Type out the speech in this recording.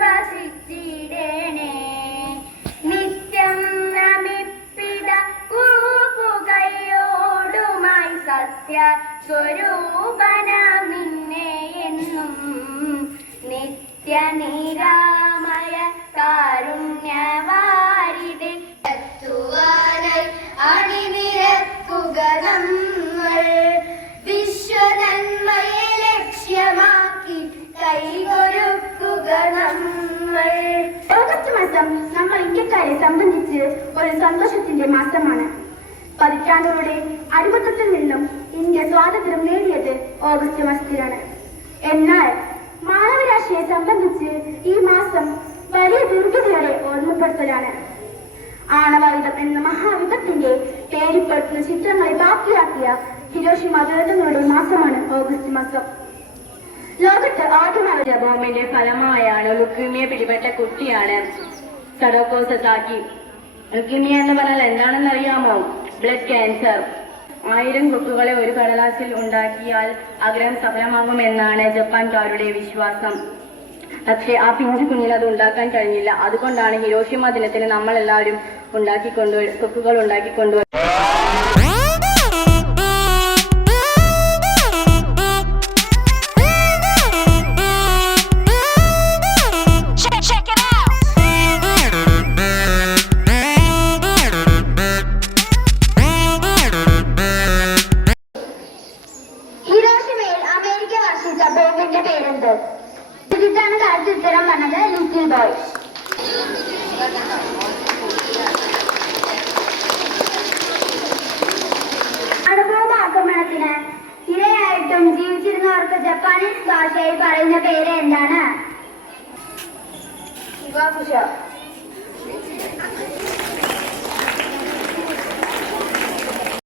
വസിച്ചിടേണേ. നിത്യം നമിപ്പിത കൂപ്പുകയോടുമായി സത്യ സ്വരൂപനാം നിന്നെ എന്നും നിത്യനിരാമയ കാരുണ്യവാരിധി എത്തുവാനായി അണിനിരക്കുക നമ്മൾ. വിശ്വനന്മയെ ലക്ഷ്യമാക്കി കൈകൊരുക്കുക നമ്മൾ. ഓഗസ്റ്റ് മാസം നമ്മൾ ഇന്ത്യക്കാരെ സംബന്ധിച്ച് ഒരു സന്തോഷത്തിന്റെ മാസമാണ്. പതിറ്റാണ്ടുകളുടെ അടിമത്തത്തിൽ നിന്നും ഇന്ത്യ സ്വാതന്ത്ര്യം നേടിയത് ഓഗസ്റ്റ് മാസത്തിലാണ്. എന്നാൽ മാനവരാശിയെ സംബന്ധിച്ച് ഈ മാസം വലിയ ദുർഗതികളെ ഓർമ്മപ്പെടുത്തലാണ്. ആണവായുധം എന്ന മഹായുദ്ധത്തിന്റെ പേരിപ്പെടുത്തുന്ന ചിത്രങ്ങളെ ബാക്കിയാക്കിയ ഹിരോഷിമ ദുരന്തങ്ങളുടെ മാസമാണ് ഓഗസ്റ്റ് മാസം. ലോകത്ത് ആദ്യമായ ബോംബിന്റെ ഫലമായാണ് ലുക്കീമിയ പിടിപെട്ട കുട്ടിയാണ് സഡോക്കോ സസാക്കി. ലുക്കീമിയ എന്ന് പറഞ്ഞാൽ എന്താണെന്ന് അറിയാമോ? Blood cancer. 1000 കൊക്കുകളെ ഒരു കടലാസിൽ ഉണ്ടാക്കിയാൽ ആഗ്രഹം സഫലമാകുമെന്നാണ് ജപ്പാൻകാരുടെ വിശ്വാസം. പക്ഷേ ആ പിഞ്ചു കുഞ്ഞിന് അത് ഉണ്ടാക്കാൻ കഴിഞ്ഞില്ല. അതുകൊണ്ടാണ് ഹിരോഷിമ ദിനത്തിന് നമ്മളെല്ലാവരും കൊക്കുകൾ ഉണ്ടാക്കിക്കൊണ്ടുവരുന്നത്. ഹിരോഷിമയിൽ അമേരിക്ക വർഷിച്ച ബോംബിന്റെ പേരെന്ത്? ഇതിട്ടാണ് കാലത്ത് ഉത്തരം പറഞ്ഞത് ലിറ്റിൽ ബോയ്. അണുബോംബ് ആക്രമണത്തിന് ഇരയായിട്ടും ജീവിച്ചിരുന്നവർക്ക് ജപ്പാനീസ് ഭാഷയിൽ പറയുന്ന പേര് എന്താണ്?